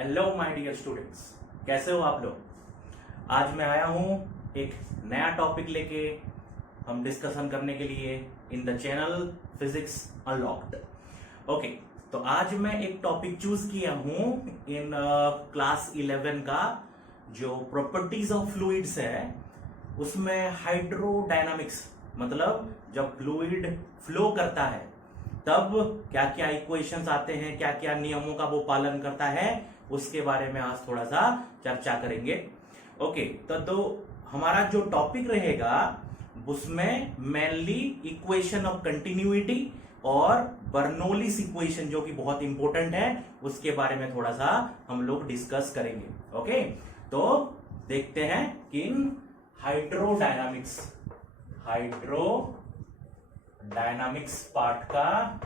Hello my dear students, कैसे हो आप लोग। आज मैं आया हूं एक नया टॉपिक लेके हम डिस्कशन करने के लिए in the channel physics unlocked. Okay, तो आज मैं एक टॉपिक चूज किया हूं इन क्लास 11 का जो प्रॉपर्टीज ऑफ फ्लूइड्स है, उसमें हाइड्रोडायनामिक्स मतलब जब फ्लूइड फ्लो करता है तब क्या क्या इक्वेशंस आते हैं, क्या क्या नियमों का वो पालन करता है, उसके बारे में आज थोड़ा सा चर्चा करेंगे। ओके, तो हमारा जो टॉपिक रहेगा उसमें मेनली इक्वेशन ऑफ कंटिन्यूटी और बर्नौलीज इक्वेशन जो कि बहुत इंपॉर्टेंट है, उसके बारे में थोड़ा सा हम लोग डिस्कस करेंगे। ओके, तो देखते हैं कि इन हाइड्रोडायनामिक्स पार्ट का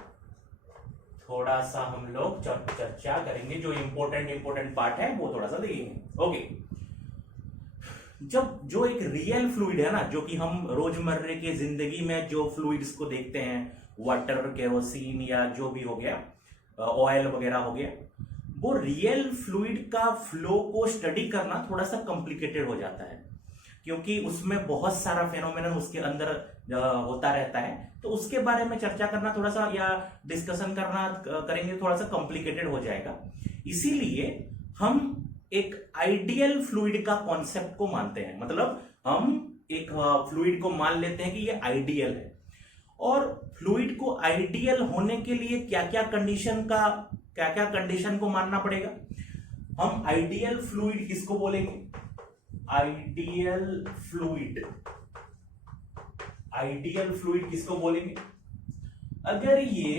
थोड़ा सा हम लोग चर्चा करेंगे। जो इंपॉर्टेंट पार्ट है वो थोड़ा सा देखेंगे। ओके, जब जो एक रियल फ्लूइड है ना, जो कि हम रोजमर्रे के जिंदगी में जो फ्लूइड्स को देखते हैं, वाटर, केरोसिन या जो भी हो गया, ऑयल वगैरह हो गया, वो रियल फ्लूइड का फ्लो को स्टडी करना थोड़ा सा कॉम्प्लिकेटेड हो जाता है, क्योंकि उसमें बहुत सारा फेनोमेनन उसके अंदर होता रहता है। तो उसके बारे में चर्चा करना थोड़ा सा या डिस्कशन करेंगे थोड़ा सा कॉम्प्लिकेटेड हो जाएगा। इसीलिए हम एक आइडियल फ्लूइड का कॉन्सेप्ट को मानते हैं, मतलब हम एक फ्लूइड को मान लेते हैं कि ये आइडियल है। और फ्लूइड को आइडियल होने के लिए क्या क्या कंडीशन को मानना पड़ेगा। हम आइडियल फ्लूइड किसको बोलेंगे? आइडियल फ्लूइड किसको बोलेंगे? अगर ये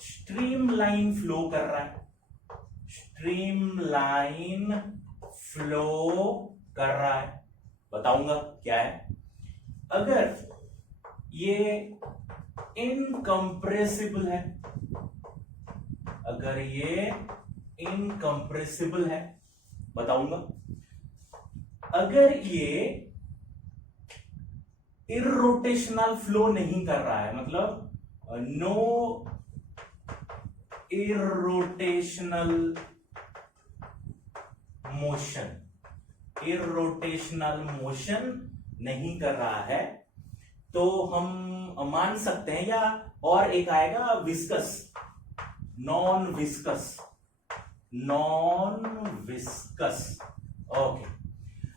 स्ट्रीमलाइन फ्लो कर रहा है, बताऊंगा क्या है। अगर ये इनकंप्रेसिबल है, बताऊंगा। अगर ये इररोटेशनल फ्लो नहीं कर रहा है, मतलब नो इररोटेशनल मोशन नहीं कर रहा है, तो हम मान सकते हैं। या और एक आएगा विस्कस, नॉन विस्कस। ओके,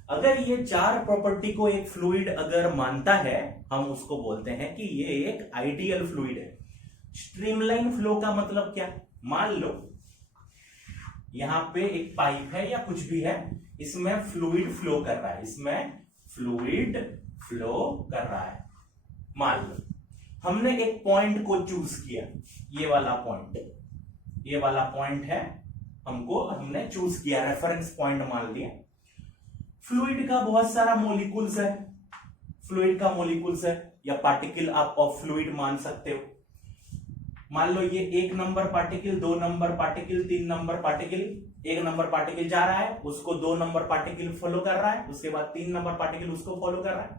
अगर ये चार प्रॉपर्टी को एक फ्लूइड अगर मानता है, हम उसको बोलते हैं कि ये एक आइडियल फ्लूइड है। स्ट्रीमलाइन फ्लो का मतलब क्या? मान लो यहां पे एक पाइप है या कुछ भी है, इसमें फ्लूइड फ्लो कर रहा है। मान लो हमने एक पॉइंट को चूज किया, ये वाला पॉइंट है, हमने चूज किया, रेफरेंस पॉइंट मान लिया। फ्लूइड का बहुत सारा मॉलिक्यूल्स है, या पार्टिकल आप ऑफ फ्लूइड मान सकते हो। मान लो ये 1 number particle, 2 number particle, 3 number particle. 1 number particle जा रहा है, उसको 2 नंबर पार्टिकल फॉलो कर रहा है, उसके बाद 3 नंबर पार्टिकल उसको फॉलो कर रहा है।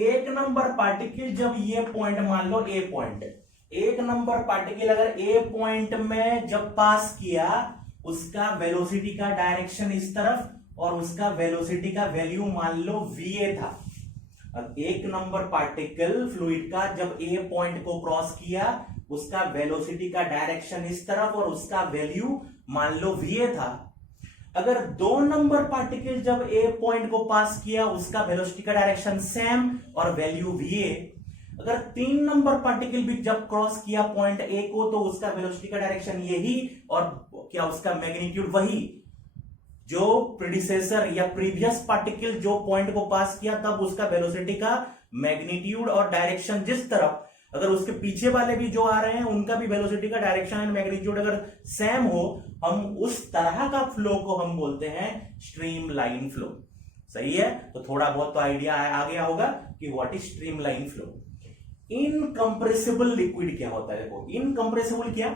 1 नंबर पार्टिकल जब ये पॉइंट, मान लो ए पॉइंट, 1 नंबर पार्टिकल अगर ए पॉइंट में जब पास किया, उसका वेलोसिटी का डायरेक्शन इस तरफ और उसका वेलोसिटी का वैल्यू मान लो va था। अब 1 नंबर पार्टिकल फ्लूइड का जब ए पॉइंट को क्रॉस किया, उसका वेलोसिटी का डायरेक्शन इस तरफ और उसका वैल्यू मान लो va था। अगर 2 नंबर पार्टिकल जब ए पॉइंट को पास किया, उसका वेलोसिटी का डायरेक्शन सेम और वैल्यू va। अगर 3 नंबर पार्टिकल भी जब क्रॉस किया पॉइंट ए को, तो उसका वेलोसिटी का डायरेक्शन यही और क्या उसका मैग्नीट्यूड वही। जो प्रीडिसेसर या प्रीवियस पार्टिकल जो पॉइंट को पास किया, तब उसका वेलोसिटी का मैग्नीट्यूड और डायरेक्शन जिस तरफ, अगर उसके पीछे वाले भी जो आ रहे हैं उनका भी वेलोसिटी का डायरेक्शन एंड मैग्नीट्यूड अगर सेम हो, हम उस तरह का फ्लो को हम बोलते हैं स्ट्रीमलाइन फ्लो। सही है, तो थोड़ा बहुत तो आइडिया आ गया होगा कि what is streamline flow. Incompressible liquid क्या होता है? देखो, इनकंप्रेसिबल क्या?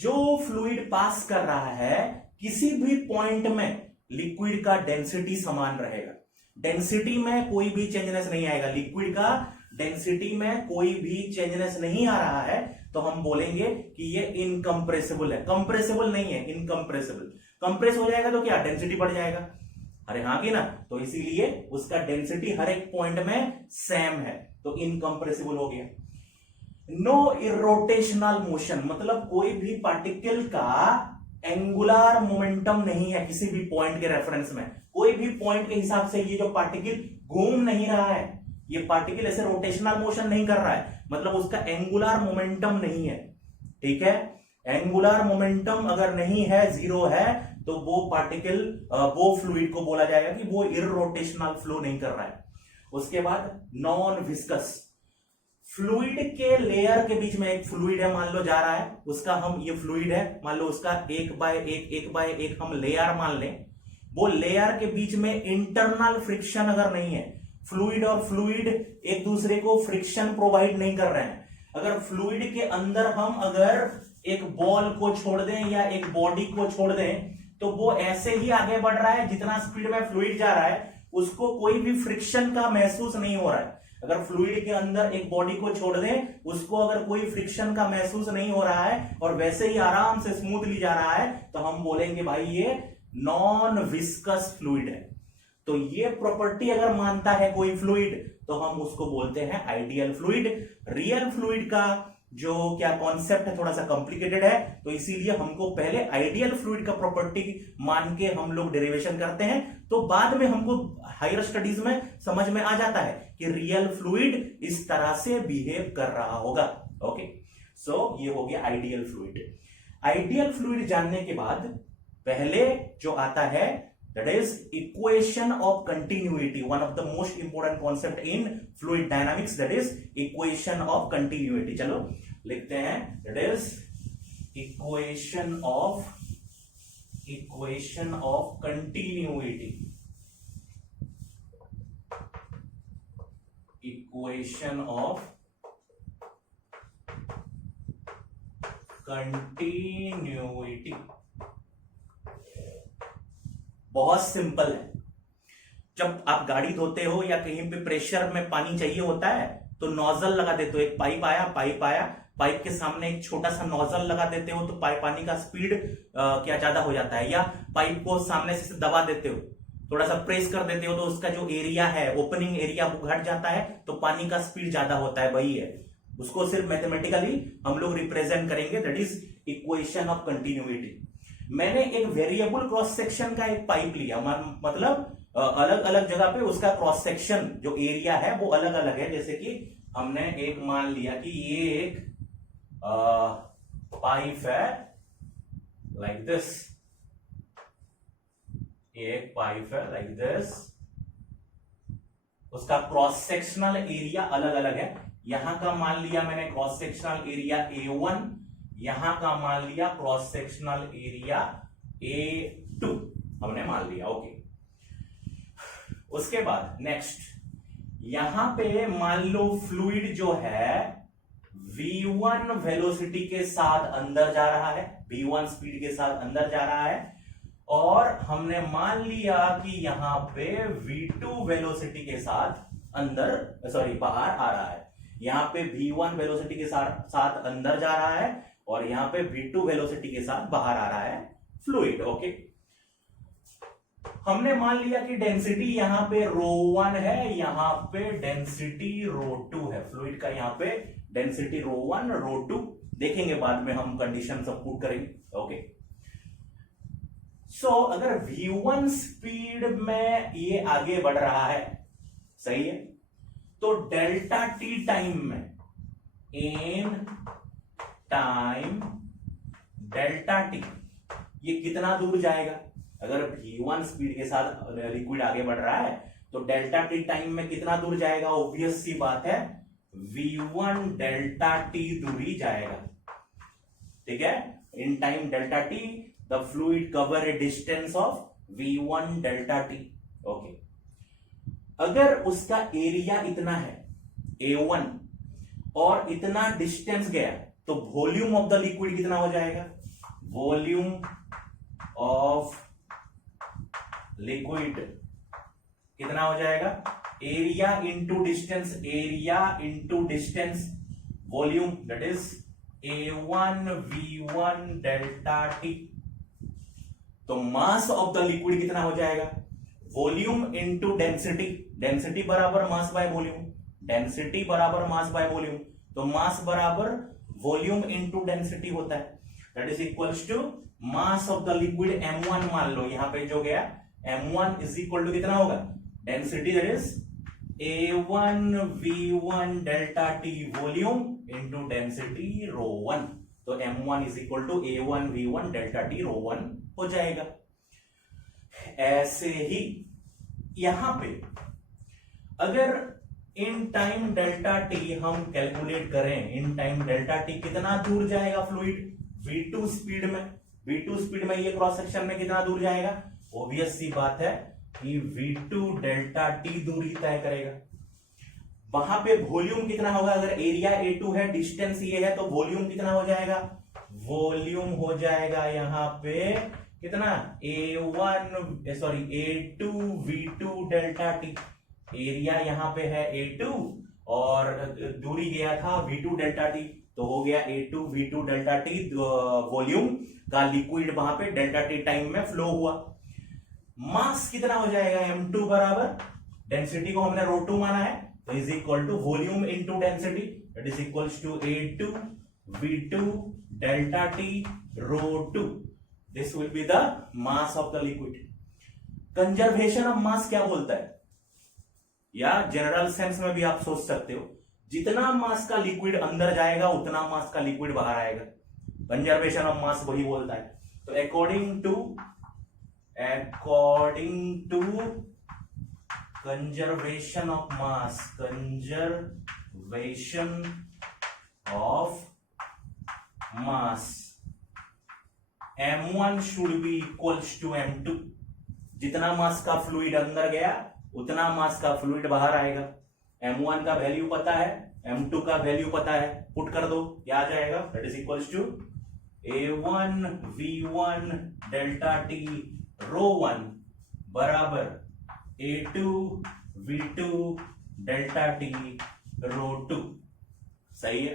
जो फ्लूइड पास कर रहा है किसी भी पॉइंट में, लिक्विड का डेंसिटी समान रहेगा, डेंसिटी में कोई भी चेंजनेस नहीं आएगा। लिक्विड का डेंसिटी में कोई भी चेंजनेस नहीं आ रहा है तो हम बोलेंगे कि ये इनकम्प्रेसिबल है। कंप्रेसिबल नहीं है, इनकम्प्रेसिबल। कंप्रेस हो जाएगा तो क्या, डेंसिटी बढ़ जाएगा, अरे हाँ की ना, तो इसीलिए उसका डेंसिटी हर एक पॉइंट में सेम है, तो इनकम्प्रेसिबल हो गया। नो इरोटेशनल मोशन, मतलब कोई भी पार्टिकल का एंगुलर मोमेंटम नहीं है किसी भी पॉइंट के रेफरेंस में, कोई भी पॉइंट के हिसाब से ये जो पार्टिकल घूम नहीं रहा है, ये पार्टिकल ऐसे रोटेशनल मोशन नहीं कर रहा है, मतलब उसका एंगुलर मोमेंटम नहीं है, ठीक है। एंगुलर मोमेंटम अगर नहीं है, जीरो है, तो वो पार्टिकल, वो फ्लूइड को बोला जाएगा कि वो इरोटेशनल फ्लो नहीं कर रहा है। उसके बाद नॉन विस्कस, फ्लूइड के लेयर के बीच में एक फ्लूइड है, मान लो जा रहा है, उसका हम, ये फ्लूइड है, मान लो उसका एक बाय एक हम लेयर मान लें, वो लेयर के बीच में इंटरनल फ्रिक्शन अगर नहीं है, फ्लूइड और फ्लूइड एक दूसरे को फ्रिक्शन प्रोवाइड नहीं कर रहे हैं, अगर फ्लूइड के अंदर हम अगर एक बॉल को छोड़ दें या एक बॉडी को छोड़ दें, तो वो ऐसे ही आगे बढ़ रहा है जितना स्पीड में फ्लूइड जा रहा है, उसको कोई भी फ्रिक्शन का महसूस नहीं हो रहा है। अगर फ्लूइड के अंदर एक बॉडी को छोड़ दें, उसको अगर कोई फ्रिक्शन का महसूस नहीं हो रहा है और वैसे ही आराम से स्मूथली जा रहा है, तो हम बोलेंगे भाई ये नॉन विस्कस फ्लूइड है। तो ये प्रॉपर्टी अगर मानता है कोई फ्लूइड, तो हम उसको बोलते हैं आइडियल फ्लूइड। रियल फ्लूइड का जो क्या कॉन्सेप्ट है थोड़ा सा कॉम्प्लिकेटेड है, तो इसीलिए हमको पहले आइडियल फ्लूइड का प्रॉपर्टी मान के हम लोग डेरिवेशन करते हैं, तो बाद में हमको हायर स्टडीज में समझ में आ जाता है कि रियल फ्लूइड इस तरह से बिहेव कर रहा होगा। ओके, सो ये हो गया आइडियल फ्लूइड। आइडियल फ्लूइड जानने के बाद पहले जो आता है that is equation of continuity, one of the most important concept in fluid dynamics, that is equation of continuity। चलो लिखते हैं, that is equation of continuity, equation of continuity। बहुत सिंपल है, जब आप गाड़ी धोते हो या कहीं पे प्रेशर में पानी चाहिए होता है, तो नोजल लगा देते हो, एक पाइप आया, पाइप के सामने एक छोटा सा नोजल लगा देते हो, तो पानी का स्पीड क्या ज्यादा हो जाता है, या पाइप को सामने से दबा देते हो, थोड़ा सा प्रेस कर देते हो, तो उसका जो एरिया है, ओपनिंग एरिया, वो घट जाता है, तो पानी का स्पीड ज्यादा होता है, वही है। उसको सिर्फ मैथमेटिकली हम लोग रिप्रेजेंट करेंगे, that is equation of continuity. मैंने एक वेरिएबल क्रॉस सेक्शन का एक पाइप लिया, मतलब अलग अलग जगह पे उसका क्रॉस सेक्शन जो एरिया है वो अलग अलग है। जैसे कि हमने एक मान लिया कि ये एक पाइप है, लाइक दिस, एक पाइप है लाइक दिस, उसका क्रॉस सेक्शनल एरिया अलग अलग है। यहां का मान लिया मैंने क्रॉस सेक्शनल एरिया A1, यहां का मान लिया क्रॉस सेक्शनल एरिया A2 हमने मान लिया। ओके, उसके बाद नेक्स्ट, यहां पे मान लो फ्लूइड जो है V1 वेलोसिटी के साथ अंदर जा रहा है, V1 स्पीड के साथ अंदर जा रहा है, और हमने मान लिया कि यहां पे V2 वेलोसिटी के साथ बाहर आ रहा है। यहां पे V1 वेलोसिटी के साथ अंदर जा रहा है और यहां पे V2 वेलोसिटी के साथ बाहर आ रहा है फ्लूइड। ओके, हमने मान लिया कि डेंसिटी यहां पे ρ1 है, यहां पे डेंसिटी ρ2 है, फ्लूइड का यहां पे डेंसिटी ρ1 ρ2, देखेंगे बाद में हम कंडीशन सब पुट करेंगे। ओके, सो अगर V1 स्पीड में ये आगे बढ़ रहा है, सही है, तो डेल्टा टी टाइम में, इन टाइम डेल्टा टी, ये कितना दूर जाएगा? अगर V1 स्पीड के साथ लिक्विड आगे बढ़ रहा है तो डेल्टा टी टाइम में कितना दूर जाएगा? ऑब्वियस सी बात है, V1 डेल्टा टी दूरी जाएगा। ठीक है, इन time delta T the fluid cover A distance of V1 delta T. Okay, अगर उसका एरिया इतना है A1 और इतना डिस्टेंस गया, तो वॉल्यूम ऑफ द लिक्विड कितना हो जाएगा? वॉल्यूम ऑफ लिक्विड कितना हो जाएगा? Area into distance volume, that is A1 V1 delta T. तो मास ऑफ द लिक्विड कितना हो जाएगा, वॉल्यूम इंटू डेंसिटी, डेंसिटी बराबर मास बाय वॉल्यूम, डेंसिटी बराबर मास बाय वॉल्यूम, तो मास बराबर वॉल्यूम इंटू डेंसिटी होता है, that is equals to mass of the liquid M1 मान लो यहां पे जो गया, M1 इज इक्वल टू कितना होगा, density that is A1 V1 delta T volume into density ρ1, तो M1 is equal to A1 V1 delta T ρ1 हो जाएगा। ऐसे ही यहां पे अगर इन टाइम डेल्टा टी हम कैलकुलेट करें, इन टाइम डेल्टा टी कितना दूर जाएगा फ्लूइड, V2 स्पीड में, V2 स्पीड में ये क्रॉस सेक्शन में कितना दूर जाएगा, ऑब्वियस सी बात है कि V2 डेल्टा टी दूरी तय करेगा। वहां पे वॉल्यूम कितना होगा, अगर एरिया A2 है, डिस्टेंस ये है, तो वॉल्यूम कितना हो जाएगा, वॉल्यूम हो जाएगा यहां पे कितना, A2 V2 delta T. Area यहां पे है A2 और दूरी गया था V2 डेल्टा टी, तो हो गया A2 V2 delta T, volume का लिक्विड वहां पे डेल्टा टी टाइम में फ्लो हुआ। मास कितना हो जाएगा, M2 बराबर, डेंसिटी को हमने ρ2 माना है, तो is equal to volume into density, that is equals to A2 V2 delta T ρ2, this will be the mass of the liquid. Conservation of mass क्या बोलता है, या जनरल सेंस में भी आप सोच सकते हो, जितना मास का लिक्विड अंदर जाएगा उतना मास का लिक्विड बाहर आएगा, कंजर्वेशन ऑफ मास वही बोलता है। तो according to conservation of mass M1 should be equals to M2, जितना मास का फ्लूइड अंदर गया उतना मास का फ्लूइड बाहर आएगा। M1 का वैल्यू पता है, M2 का वैल्यू पता है, पुट कर दो, क्या आ जाएगा, that is equals to A1 V1 delta T ρ1 बराबर A2 V2 डेल्टा टी ρ2। सही है।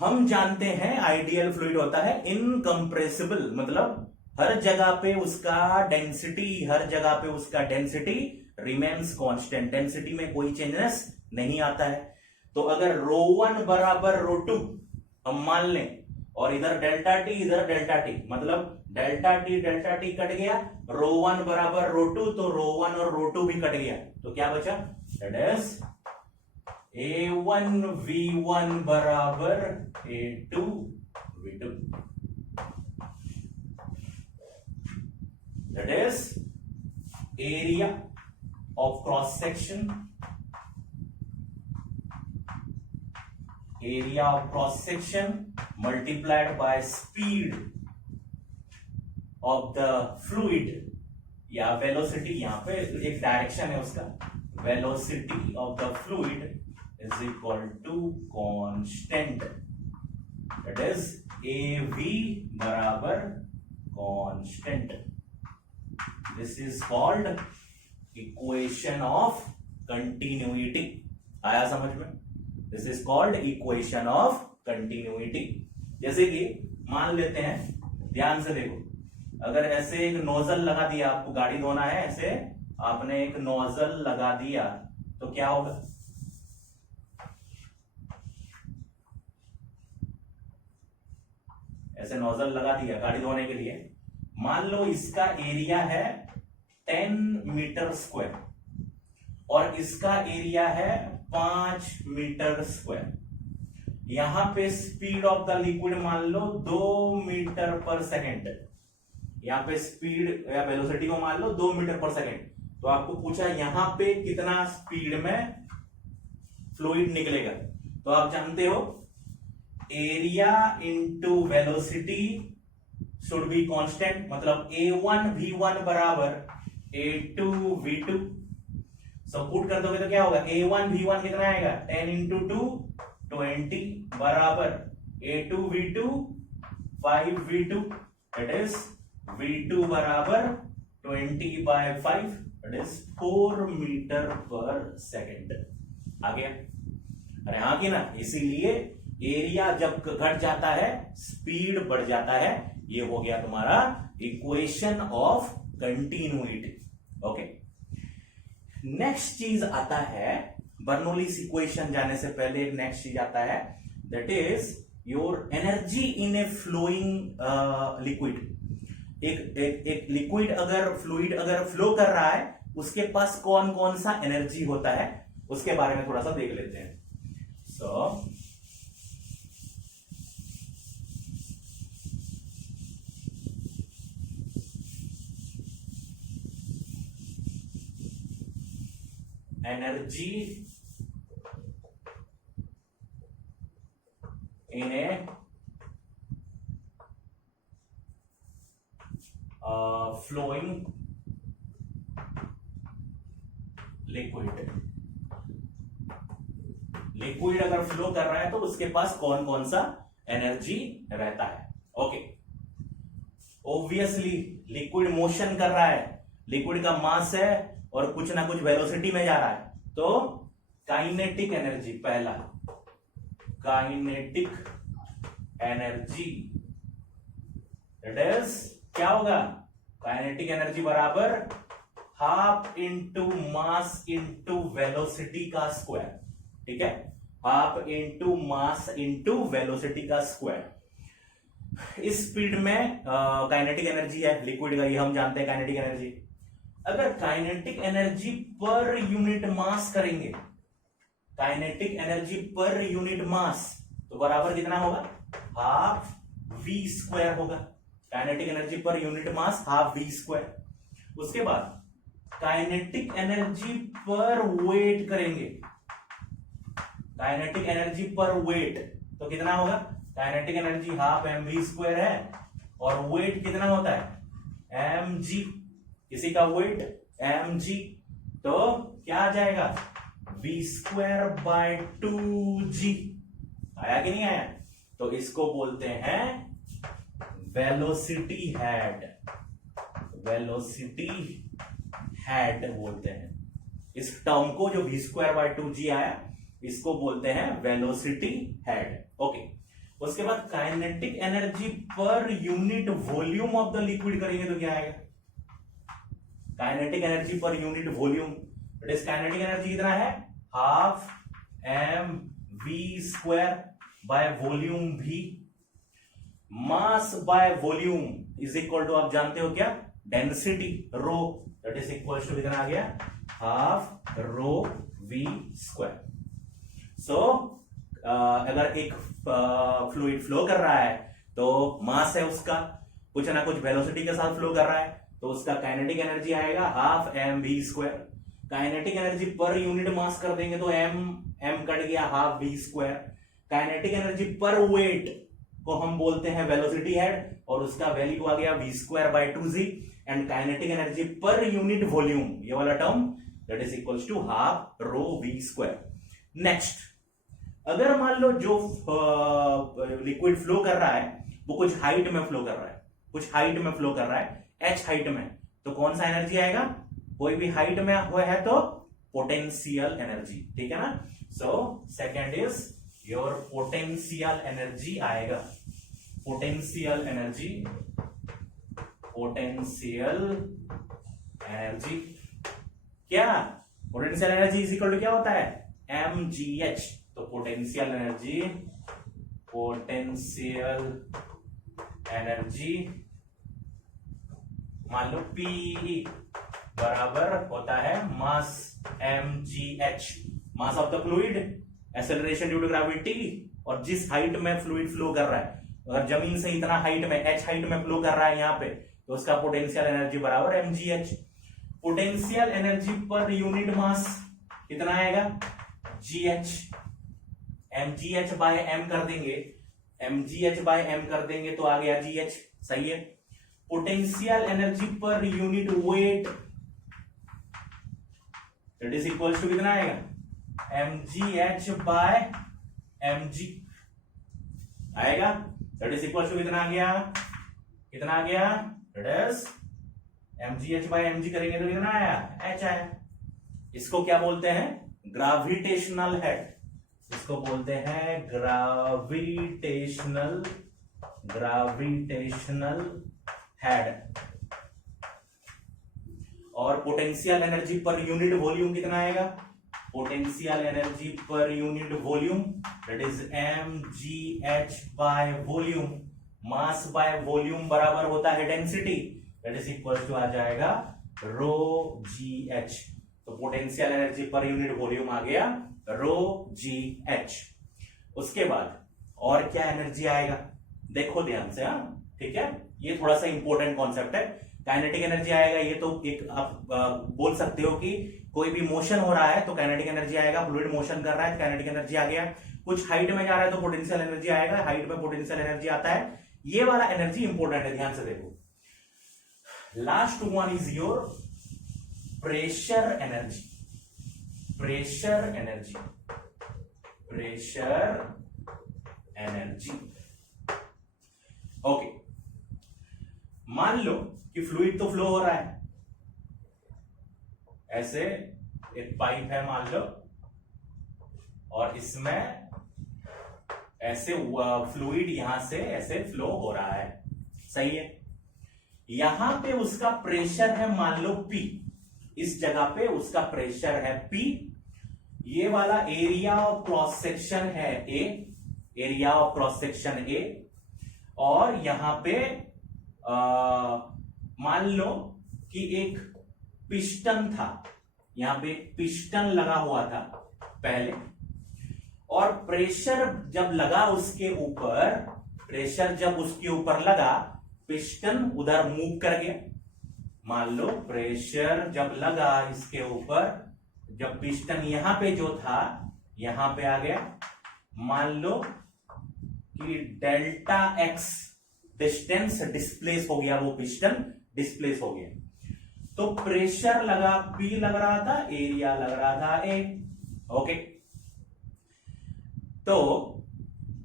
हम जानते हैं आइडियल फ्लूइड होता है इनकंप्रेसिबल, मतलब हर जगह पे उसका डेंसिटी रिमेन्स कांस्टेंट, डेंसिटी में कोई चेंजेस नहीं आता है। तो अगर ρ1 बराबर ρ2 हम मान लें, और इधर डेल्टा टी, मतलब डेल्टा टी कट गया, ρ1 बराबर ρ2, तो ρ1 और ρ2 भी कट गया, तो क्या बचा, दैट इज A1 V1 बराबर A2 V2, that is area of cross section, multiplied by speed of the fluid, या वेलोसिटी, यहां पे एक डायरेक्शन है उसका, velocity of the fluid is equal to constant, that is AV बराबर constant. This is called equation of continuity. आया समझ में, this is called equation of continuity. जैसे कि मान लेते हैं, ध्यान से देखो, अगर ऐसे एक नोजल लगा दिया, आपको गाड़ी धोना है, ऐसे आपने एक नोजल लगा दिया, तो क्या होगा, ऐसे नोजल लगा दिया गाड़ी धोने के लिए, मान लो इसका एरिया है 10 मीटर स्क्वायर और इसका एरिया है 5 मीटर स्क्वायर। यहां पे स्पीड ऑफ द लिक्विड मान लो 2 मीटर पर सेकेंड, यहां पे स्पीड या वेलोसिटी को मान लो 2 मीटर पर सेकेंड। तो आपको पूछा यहां पे कितना स्पीड में फ्लूइड निकलेगा, तो आप जानते हो area into velocity should be constant, मतलब A1 V1 बराबर A2 V2। सब पुट कर दोगे तो क्या होगा, A1 V1 कितना आएगा, 10 इंटू 2 20 बराबर A2 V2 5 V2, that is V2 बराबर 20/5, दैट इज 4 मीटर पर सेकेंड। आ गया? अरे हाँ कि ना, इसीलिए एरिया जब घट जाता है स्पीड बढ़ जाता है। ये हो गया तुम्हारा equation of continuity. Okay, next चीज आता है बर्नौलीज इक्वेशन जाने से पहले नेक्स्ट चीज आता है, that is your energy in a flowing liquid. एक लिक्विड अगर फ्लूइड अगर फ्लो कर रहा है उसके पास कौन कौन सा एनर्जी होता है उसके बारे में थोड़ा सा देख लेते हैं। So energy in a flowing liquid. Liquid अगर फ्लो कर रहा है तो उसके पास कौन कौन सा एनर्जी रहता है। ओके, ऑब्वियसली लिक्विड मोशन कर रहा है, लिक्विड का मास है और कुछ ना कुछ वेलोसिटी में जा रहा है, तो काइनेटिक एनर्जी, पहला काइनेटिक एनर्जी दैट इज क्या होगा, काइनेटिक एनर्जी बराबर half into mass into velocity का स्क्वायर। ठीक है, half into mass into velocity का स्क्वायर। इस स्पीड में काइनेटिक एनर्जी है लिक्विड का, ये हम जानते हैं काइनेटिक एनर्जी। अगर kinetic energy per unit mass करेंगे, kinetic energy per unit mass, तो बराबर कितना होगा, हाफ वी स्क्वायर होगा। काइनेटिक एनर्जी पर यूनिट मास हाफ वी स्क्वायर। उसके बाद काइनेटिक एनर्जी पर वेट करेंगे, काइनेटिक एनर्जी पर वेट तो कितना होगा, kinetic energy half M V square है और वेट कितना होता है एम जी, किसी का वेट एम जी, तो क्या आ जाएगा वी स्क्वायर बाय 2g। आया कि नहीं आया? तो इसको बोलते हैं वेलोसिटी हेड, वेलोसिटी हेड बोलते हैं इस टर्म को, जो वी स्क्वायर बाय 2g आया इसको बोलते हैं वेलोसिटी हेड। ओके, उसके बाद kinetic energy per unit volume of the liquid करेंगे तो क्या आएगा, kinetic energy per unit volume, it is kinetic energy कितना है, half M V square by volume भी। Mass by volume is equal to, आप जानते हो क्या, density rho, that is equal to कितना आ गया, half rho we square. So अगर एक फ्लूइड फ्लो कर रहा है तो मास है उसका, कुछ ना कुछ वेलोसिटी के साथ फ्लो कर रहा है, तो उसका काइनेटिक एनर्जी आएगा half M V square. Kinetic energy per unit mass कर देंगे तो एम कट गया, half V square. Kinetic energy per weight को हम बोलते हैं वेलोसिटी हेड और उसका वैल्यू आ गया V square by 2g। And kinetic energy per unit volume, ये वाला term, that is equals to half rho we square. Next, अगर मान लो जो लिक्विड फ्लो कर रहा है वो कुछ हाइट में फ्लो कर रहा है, कुछ हाइट में फ्लो कर रहा है, h हाइट में, तो कौन सा एनर्जी आएगा, कोई भी हाइट में हुआ है तो पोटेंशियल एनर्जी। ठीक है ना? So second is your potential energy आएगा, पोटेंशियल एनर्जी, पोटेंशियल एनर्जी क्या, potential energy is equal to क्या होता है, mgh। तो पोटेंशियल एनर्जी, पोटेंशियल एनर्जी मान लो P बराबर होता है mass mgh, mass of the fluid, acceleration due to gravity, और जिस हाइट में फ्लूइड फ्लो कर रहा है, अगर जमीन से इतना हाइट में h हाइट में फ्लो कर रहा है यहाँ पे, तो उसका पोटेंशियल एनर्जी बराबर mgh। Potential energy per unit मास कितना आएगा, gh, mgh बाय m कर देंगे, mgh बाय m कर देंगे तो आ गया gh। सही है? Potential energy per unit weight, it is equal to कितना आएगा, mgh बाय mg आएगा, दैट इज इक्वल टू कितना आ गया, कितना आ गया, it is mgh by mg करेंगे तो कितना आया, h आया। इसको क्या बोलते हैं, ग्रेविटेशनल हेड, इसको बोलते हैं ग्रेविटेशनल हेड। और potential energy per unit volume कितना आएगा, potential energy per unit volume that is mgh by volume, mass by volume बराबर होता है density, that is equal to आ जाएगा रो जी एच। तो potential energy per unit volume आ गया रो जी एच। उसके बाद और क्या एनर्जी आएगा, देखो ध्यान से, हाँ ठीक है, ये थोड़ा सा इंपॉर्टेंट कॉन्सेप्ट है। काइनेटिक एनर्जी आएगा, ये तो एक आप बोल सकते हो कि कोई भी मोशन हो रहा है तो काइनेटिक एनर्जी आएगा, फ्लूइड मोशन कर रहा है तो काइनेटिक एनर्जी आ गया, कुछ हाइट में जा रहा है तो पोटेंशियल एनर्जी आएगा, हाइट में पोटेंशियल एनर्जी आता है। ये वाला एनर्जी इंपॉर्टेंट है, ध्यान से देखो। Last one is your pressure energy, pressure energy, pressure energy. Okay, मान लो कि फ्लूइड तो फ्लो हो रहा है, ऐसे एक पाइप है मान लो, और इसमें ऐसे फ्लूइड यहां से ऐसे फ्लो हो रहा है, सही है। यहां पे उसका प्रेशर है मान लो P, इस जगह पे उसका प्रेशर है P, ये वाला एरिया ऑफ क्रॉस सेक्शन है A, area of cross section A, और यहां पे मान लो कि एक पिस्टन था, यहां पे पिस्टन लगा हुआ था पहले, और प्रेशर जब लगा उसके ऊपर, प्रेशर जब उसके ऊपर लगा, पिस्टन उधर मूव कर गया। मान लो प्रेशर जब लगा इसके ऊपर, जब पिस्टन यहां पे जो था यहां पे आ गया, मान लो कि डेल्टा एक्स डिस्टेंस डिस्प्लेस हो गया, वो पिस्टन डिस्प्लेस हो गया। तो प्रेशर लगा P लग रहा था, एरिया लग रहा था A, ओके। तो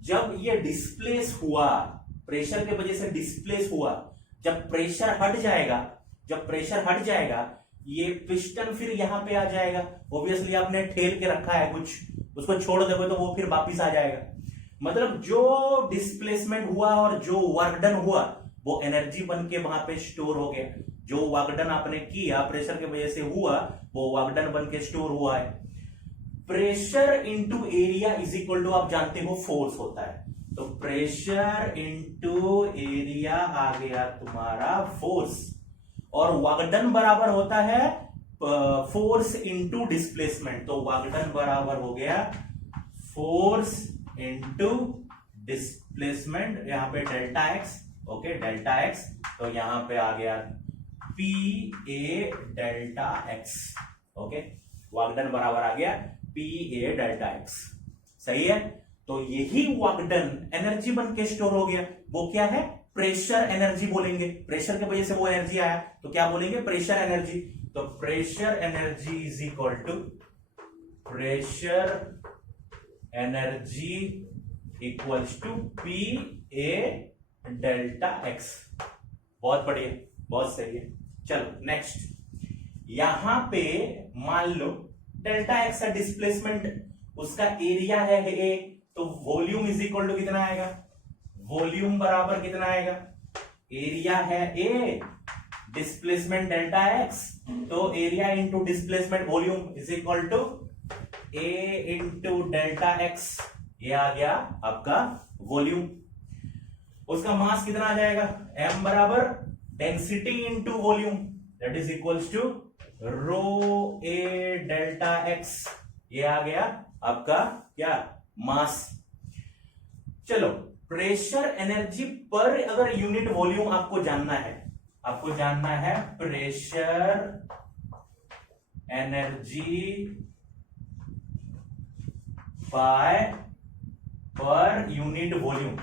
जब ये डिस्प्लेस हुआ, प्रेशर के वजह से डिस्प्लेस हुआ, जब प्रेशर हट जाएगा, जब प्रेशर हट जाएगा, ये पिस्टन फिर यहां पे आ जाएगा। ऑब्वियसली आपने ठेल के रखा है कुछ, उसको छोड़ दोगे तो वो फिर वापिस आ जाएगा। मतलब जो डिस्प्लेसमेंट हुआ और जो वर्क डन हुआ वो एनर्जी बन के वहां पे स्टोर हो गया। जो वर्क डन आपने किया प्रेशर की वजह से हुआ, वो वर्क डन बन के स्टोर हुआ है। Pressure into area is equal to, आप जानते हो, फोर्स होता है। तो प्रेशर इंटू एरिया आ गया तुम्हारा फोर्स, और वर्क डन बराबर होता है फोर्स इंटू डिस्प्लेसमेंट। तो वर्क डन बराबर हो गया फोर्स इंटू डिस्प्लेसमेंट, यहां पे delta x, okay, delta X. तो यहां पे आ गया P A delta x, okay, work done बराबर आ गया पी ए डेल्टा एक्स, सही है। तो यही वर्क डन एनर्जी बन के स्टोर हो गया, वो क्या है, प्रेशर एनर्जी बोलेंगे। प्रेशर की वजह से वो एनर्जी आया तो क्या बोलेंगे, प्रेशर एनर्जी। तो pressure energy is equal to, pressure energy equals to P A delta X. बहुत बढ़िया, बहुत सही है। चलो नेक्स्ट, यहां पे मान लो डेल्टा एक्स है डिस्प्लेसमेंट, उसका एरिया है ए, तो वॉल्यूम इज इक्वल टू कितना आएगा, वॉल्यूम बराबर कितना आएगा, एरिया है ए, डिस्प्लेसमेंट डेल्टा एक्स, तो area into displacement volume is equal to A into delta X, ये आ गया आपका वॉल्यूम। उसका मास कितना आ जाएगा, m बराबर density into volume, that is equals to rho A delta X, ये आ गया आपका क्या, मास। चलो, प्रेशर एनर्जी पर अगर यूनिट वॉल्यूम आपको जानना है, आपको जानना है pressure energy by per unit volume,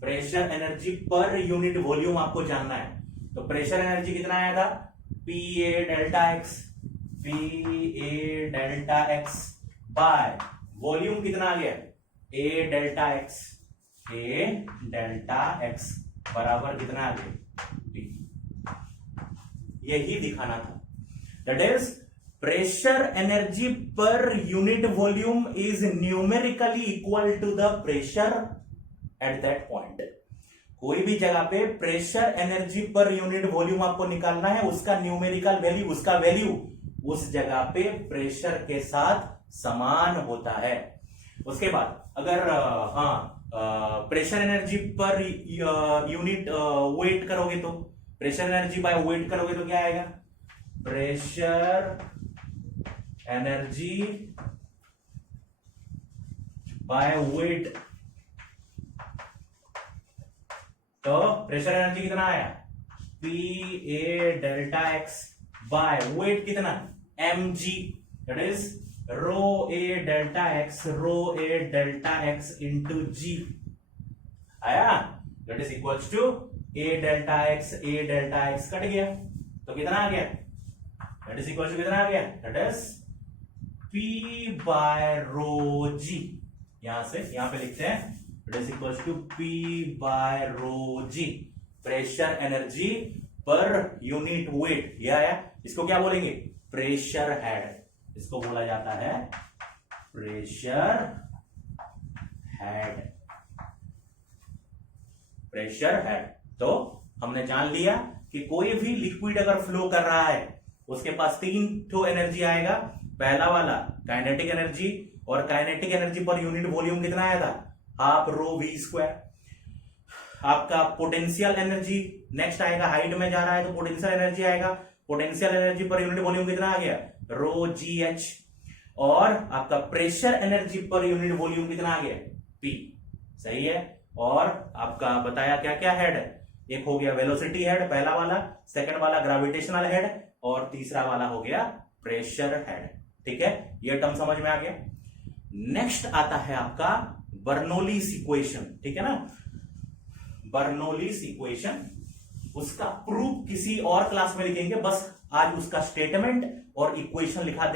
pressure energy per unit volume आपको जानना है। तो प्रेशर एनर्जी कितना आया था, P A delta X, P A delta X by volume कितना आ गया, A delta X, A delta X बराबर कितना आ गया, P। यही दिखाना था। That is pressure energy per unit volume is numerically equal to the pressure at that point. कोई भी जगह पे pressure energy per unit volume आपको निकालना है, उसका न्यूमेरिकल वैल्यू, उसका वैल्यू उस जगह पे प्रेशर के साथ समान होता है। उसके बाद अगर pressure energy per unit wait करोगे तो, प्रेशर एनर्जी बाय वेट करोगे तो क्या आएगा? Pressure energy by weight. तो प्रेशर एनर्जी कितना आया? P A delta X by weight कितना? mg, that is rho A delta X, rho A delta X into G आया। That is equals to A delta X cut गया तो कितना आ गया? दैट इज इक्वल्स टू कितना आ गया? That is p by rho G. यहां से यहां पे लिखते हैं that is equals to p by rho G, pressure energy per unit weight. यह आया। इसको क्या बोलेंगे? Pressure head. इसको बोला जाता है प्रेशर हेड, प्रेशर हेड। तो हमने जान लिया कि कोई भी लिक्विड अगर फ्लो कर रहा है उसके पास 3 एनर्जी आएगा। पहला वाला काइनेटिक एनर्जी, और kinetic energy per unit volume कितना आया था? Half rho we square. आपका पोटेंशियल एनर्जी नेक्स्ट आएगा, हाइट में जा रहा है तो पोटेंशियल एनर्जी आएगा। Potential energy per unit volume कितना आ गया? रो जी एच। और आपका pressure energy per unit volume कितना आ गया? पी। सही है। और आपका बताया क्या क्या हेड? एक हो गया वेलोसिटी हेड पहला वाला, सेकंड वाला ग्रेविटेशनल हेड, और तीसरा वाला हो गया प्रेशर हेड। ठीक है, ये टर्म समझ में आ गया। नेक्स्ट आता है आपका बर्नौलीज इक्वेशन। ठीक है ना, बर्नौलीज इक्वेशन, उसका प्रूफ किसी और क्लास में लिखेंगे। बस आज उसका स्टेटमेंट और इक्वेशन लिखा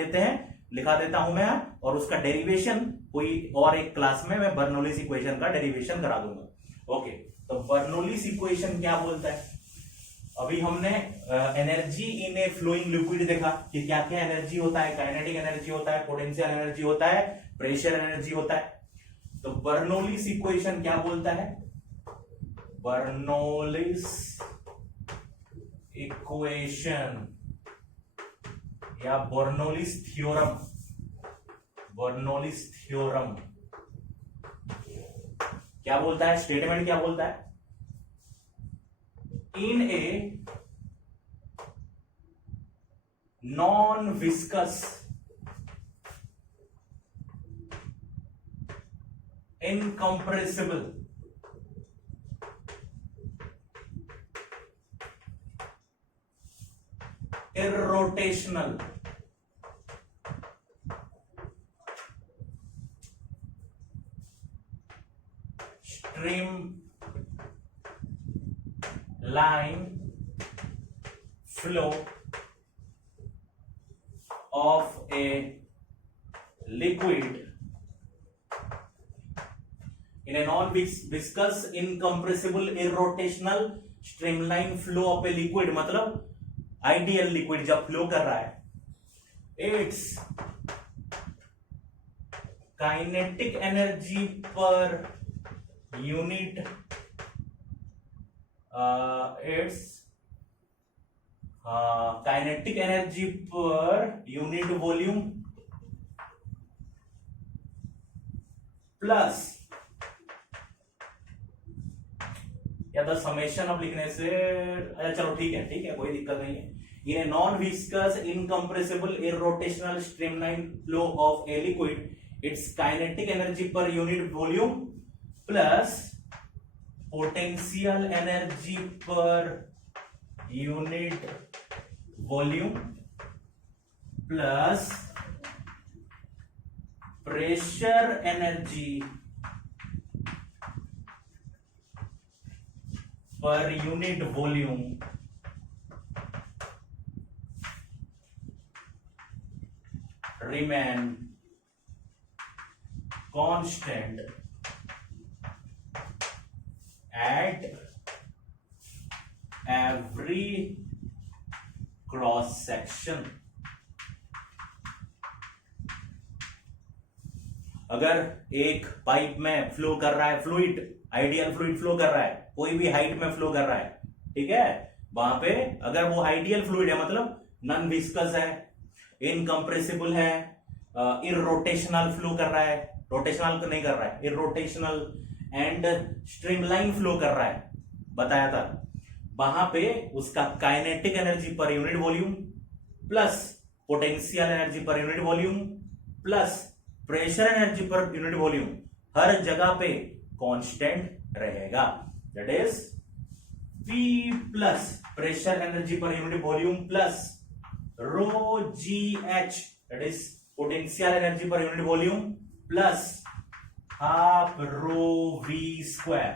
देता हूं मैं, और उसका डेरिवेशन कोई और एक क्लास में मैं बर्नौलीज इक्वेशन का डेरिवेशन करा दूंगा। ओके, तो बर्नौलीज इक्वेशन क्या बोलता है? अभी हमने energy in a flowing liquid देखा कि क्या क्या एनर्जी होता है। काइनेटिक एनर्जी होता है, पोटेंशियल एनर्जी होता है, प्रेशर एनर्जी होता है। तो बर्नौलीज इक्वेशन क्या बोलता है? बर्नौलीज इक्वेशन या बर्नौलीज थ्योरम, बर्नौलीज थ्योरम क्या बोलता है? स्टेटमेंट क्या बोलता है? In a non viscous incompressible irrotational streamline flow of a liquid in a non-viscous incompressible irrotational streamline flow of a liquid, मतलब आइडियल लिक्विड जब फ्लो कर रहा है, it's kinetic energy per unit, it's kinetic energy per unit volume plus, या the summation of लिखने से, अच्छा चलो ठीक है कोई दिक्कत नहीं है। In a non-viscous, incompressible, irrotational streamline flow of a liquid, its kinetic energy per unit volume plus potential energy per unit volume plus pressure energy per unit volume remain constant at every cross section. अगर एक pipe में flow कर रहा है fluid, ideal fluid flow कर रहा है, कोई भी हाइट में फ्लो कर रहा है, ठीक है, वहां पे अगर वो आइडियल फ्लूइड है मतलब नॉन विस्कस है, इनकंप्रेसिबल है, इरोटेशनल फ्लो कर रहा है, रोटेशनल नहीं कर रहा है, इरोटेशनल एंड स्ट्रीमलाइन फ्लो कर रहा है, बताया था, वहां पे उसका kinetic energy per unit volume plus potential energy per unit volume plus pressure energy per unit volume हर जगह पे कांस्टेंट रहेगा। That is P plus pressure energy per unit volume plus rho ji h, that is potential energy per unit volume plus half rho we square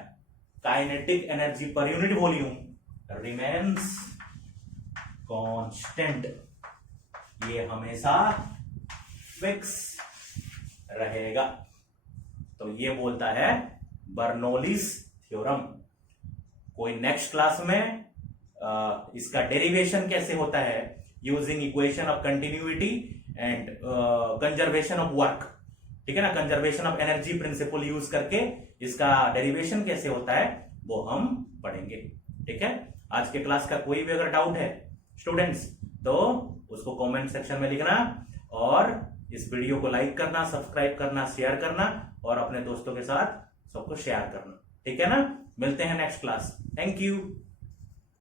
kinetic energy per unit volume remains constant. ये हमेशा fix रहेगा। तो ये बोलता है Bernoulli's theorem. कोई next class में इसका डेरिवेशन कैसे होता है using equation of continuity and conservation of work, ठीक है ना, conservation of energy principal use करके इसका डेरिवेशन कैसे होता है वो हम पढ़ेंगे। ठीक है, आज के क्लास का कोई भी अगर डाउट है स्टूडेंट्स तो उसको कमेंट सेक्शन में लिखना और इस वीडियो को लाइक करना, सब्सक्राइब करना, शेयर करना और अपने दोस्तों के साथ सबको शेयर करना। ठीक है ना, मिलते हैं नेक्स्ट क्लास। Thank you.